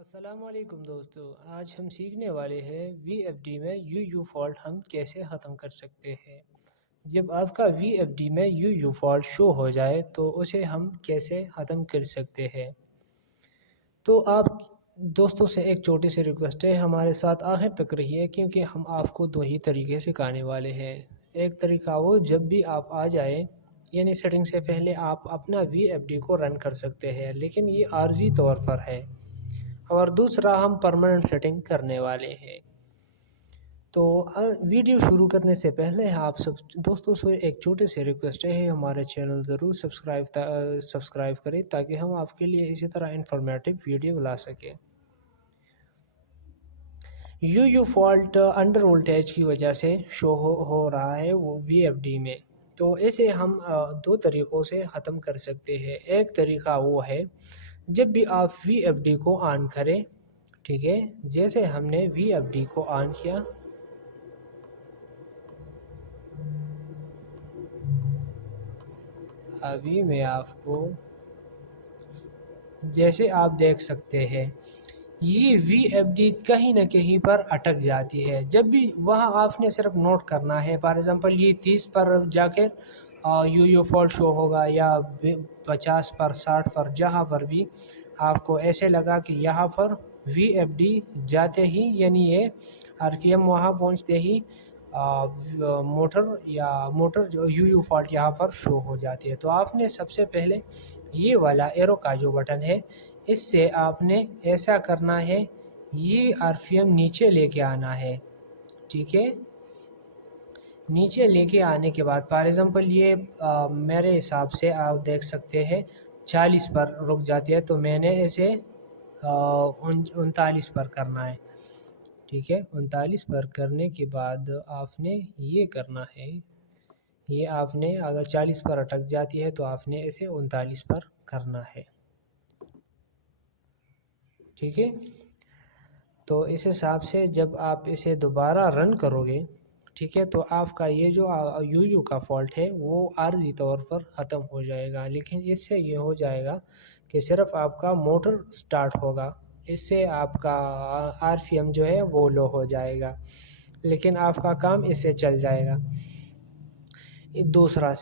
السلام علیکم دوستو، آج ہم سیکھنے والے ہیں وی ایف ڈی میں یو فالٹ ہم کیسے ختم کر سکتے ہیں۔ جب آپ کا وی ایف ڈی میں یو فالٹ شو ہو جائے تو اسے ہم کیسے ختم کر سکتے ہیں۔ تو آپ دوستوں سے ایک چھوٹی سی ریکویسٹ ہے، ہمارے ساتھ آخر تک رہیے کیونکہ ہم آپ کو دو ہی طریقے سکھانے والے ہیں۔ ایک طریقہ وہ جب بھی آپ آ جائیں یعنی سیٹنگ سے پہلے آپ اپنا وی ایف ڈی کو رن کر سکتے ہیں، لیکن یہ عارضی طور پر ہے، اور دوسرا ہم پرماننٹ سیٹنگ کرنے والے ہیں۔ تو ویڈیو شروع کرنے سے پہلے آپ سب دوستوں سے ایک چھوٹی سی ریکویسٹ ہے، ہمارے چینل ضرور سبسکرائب کریں تاکہ ہم آپ کے لیے اسی طرح انفارمیٹیو ویڈیو لا سکیں۔ یو فالٹ انڈر وولٹیج کی وجہ سے شو ہو رہا ہے وہ وی ایف ڈی میں، تو اسے ہم دو طریقوں سے ختم کر سکتے ہیں۔ ایک طریقہ وہ ہے جب بھی آپ وی ایف ڈی کو آن کریں، ٹھیک ہے، جیسے ہم نے وی ایف ڈی کو آن کیا، ابھی میں آپ کو جیسے آپ دیکھ سکتے ہیں یہ وی ایف ڈی کہیں نہ کہیں پر اٹک جاتی ہے۔ جب بھی وہاں آپ نے صرف نوٹ کرنا ہے، فار ایگزامپل یہ 30 پر جا کے یو فالٹ شو ہوگا، یا 50 پر 60 پر، جہاں پر بھی آپ کو ایسے لگا کہ یہاں پر وی ایف ڈی جاتے ہی یعنی یہ آر پی ایم وہاں پہنچتے ہی موٹر جو یو فالٹ یہاں پر شو ہو جاتی ہے، تو آپ نے سب سے پہلے یہ والا ایرو کا جو بٹن ہے اس سے آپ نے ایسا کرنا ہے، یہ آر پی ایم نیچے لے کے آنا ہے، ٹھیک ہے۔ نیچے لے کے آنے کے بعد فار ایگزامپل یہ میرے حساب سے آپ دیکھ سکتے ہیں 40 پر رک جاتی ہے، تو میں نے اسے 39 پر کرنا ہے، ٹھیک ہے۔ 39 پر کرنے کے بعد آپ نے یہ کرنا ہے، یہ آپ نے اگر 40 پر اٹک جاتی ہے تو آپ نے اسے 39 پر کرنا ہے، ٹھیک ہے۔ تو اس حساب سے جب آپ اسے دوبارہ رن کرو گے، ٹھیک ہے، تو آپ کا یہ جو یو کا فالٹ ہے وہ عارضی طور پر ختم ہو جائے گا، لیکن اس سے یہ ہو جائے گا کہ صرف آپ کا موٹر سٹارٹ ہوگا، اس سے آپ کا آر پی ایم جو ہے وہ لو ہو جائے گا، لیکن آپ کا کام اس سے چل جائے گا۔ دوسرا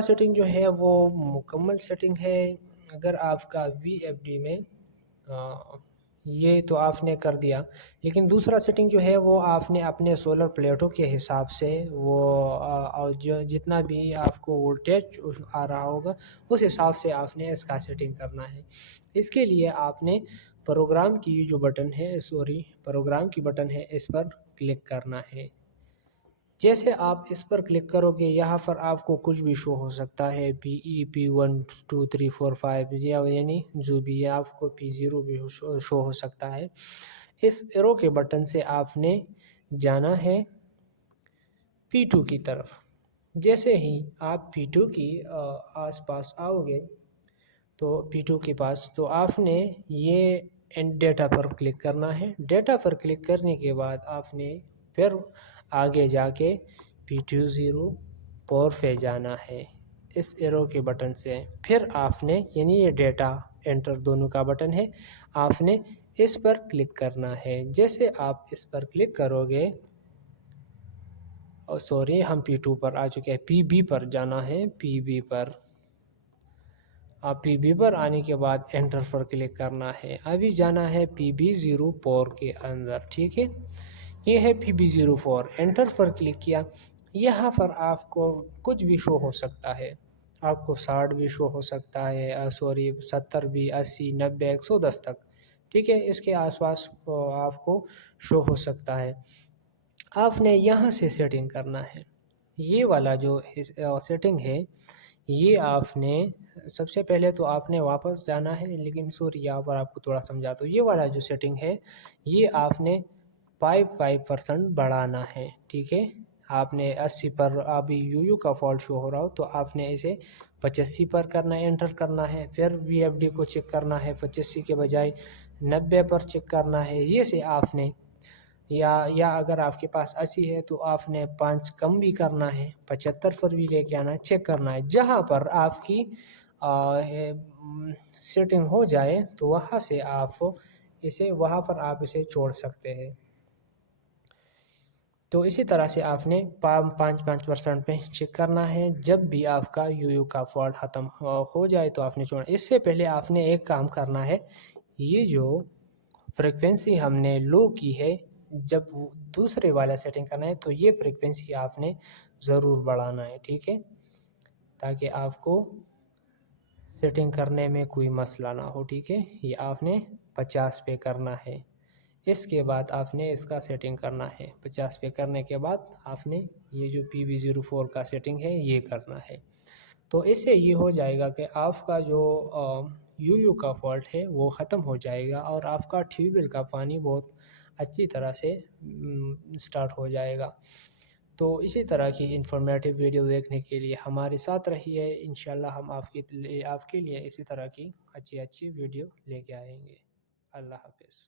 سیٹنگ جو ہے وہ مکمل سیٹنگ ہے۔ اگر آپ کا وی ایف ڈی میں یہ تو آپ نے کر دیا، لیکن دوسرا سیٹنگ جو ہے وہ آپ نے اپنے سولر پلیٹوں کے حساب سے وہ جتنا بھی آپ کو وولٹیج آ رہا ہوگا اس حساب سے آپ نے اس کا سیٹنگ کرنا ہے۔ اس کے لیے آپ نے پروگرام کی بٹن ہے اس پر کلک کرنا ہے۔ جیسے آپ اس پر کلک کرو گے یہاں پر آپ کو کچھ بھی شو ہو سکتا ہے، P1 2 3 4 5 یعنی جو بھی ہے، آپ کو P0 بھی شو ہو سکتا ہے۔ اس ایرو کے بٹن سے آپ نے جانا ہے P2 کی طرف۔ جیسے ہی آپ P2 کی آس پاس آؤ گے تو P2 کے پاس، تو آپ نے یہ ڈیٹا پر کلک کرنا ہے۔ ڈیٹا پر کلک کرنے کے بعد آپ نے پھر آگے جا کے P20 پور پہ جانا ہے اس ایرو کے بٹن سے، پھر آپ نے یعنی یہ ڈیٹا انٹر دونوں کا بٹن ہے، آپ نے اس پر کلک کرنا ہے۔ جیسے آپ اس پر کلک کرو گے، ہم P2 پر آ چکے ہیں، PB پر جانا ہے، PB پر آپ PB پر آنے کے بعد انٹر پر کلک کرنا ہے۔ ابھی جانا ہے PB04 کے اندر، ٹھیک ہے، یہ ہے PB04۔ انٹر پر کلک کیا، یہاں پر آپ کو کچھ بھی شو ہو سکتا ہے، آپ کو 60 بھی شو ہو سکتا ہے، 70 بھی، 80 90 110 تک، ٹھیک ہے، اس کے آس پاس آپ کو شو ہو سکتا ہے۔ آپ نے یہاں سے سیٹنگ کرنا ہے، یہ والا جو سیٹنگ ہے یہ آپ نے سب سے پہلے تو آپ نے واپس جانا ہے، لیکن یہاں پر آپ کو تھوڑا سمجھا، تو یہ والا جو سیٹنگ ہے یہ آپ نے 5% بڑھانا ہے، ٹھیک ہے۔ آپ نے 80 پر ابھی یو کا فالٹ شو ہو رہا ہو تو آپ نے اسے 85 پر کرنا ہے، انٹر کرنا ہے، پھر وی ایف ڈی کو چیک کرنا ہے، 85 کے بجائے 90 پر چیک کرنا ہے، یہ سے آپ نے یا اگر آپ کے پاس 80 ہے تو آپ نے 5 کم بھی کرنا ہے، 75 پر بھی لے کے آنا ہے، چیک کرنا ہے۔ جہاں پر آپ کی سیٹنگ ہو جائے تو وہاں سے آپ اسے وہاں پر آپ اسے چھوڑ سکتے ہیں۔ تو اسی طرح سے آپ نے 5% پہ چیک کرنا ہے۔ جب بھی آپ کا یو کا فالٹ ختم ہو جائے تو آپ نے چھوڑنا۔ اس سے پہلے آپ نے ایک کام کرنا ہے، یہ جو فریکوینسی ہم نے لو کی ہے، جب دوسرے والا سیٹنگ کرنا ہے تو یہ فریکوینسی آپ نے ضرور بڑھانا ہے، ٹھیک ہے، تاکہ آپ کو سیٹنگ کرنے میں کوئی مسئلہ نہ ہو، ٹھیک ہے۔ یہ آپ نے 50 پہ کرنا ہے۔ اس کے بعد آپ نے اس کا سیٹنگ کرنا ہے۔ 50 پہ کرنے کے بعد آپ نے یہ جو PB04 کا سیٹنگ ہے یہ کرنا ہے۔ تو اس سے یہ ہو جائے گا کہ آپ کا جو یو کا فالٹ ہے وہ ختم ہو جائے گا، اور آپ کا ٹیوب ویل کا پانی بہت اچھی طرح سے سٹارٹ ہو جائے گا۔ تو اسی طرح کی انفارمیٹیو ویڈیو دیکھنے کے لیے ہمارے ساتھ رہیے۔ انشاءاللہ ہم آپ کے لیے اسی طرح کی اچھی ویڈیو لے کے آئیں گے۔ اللہ حافظ۔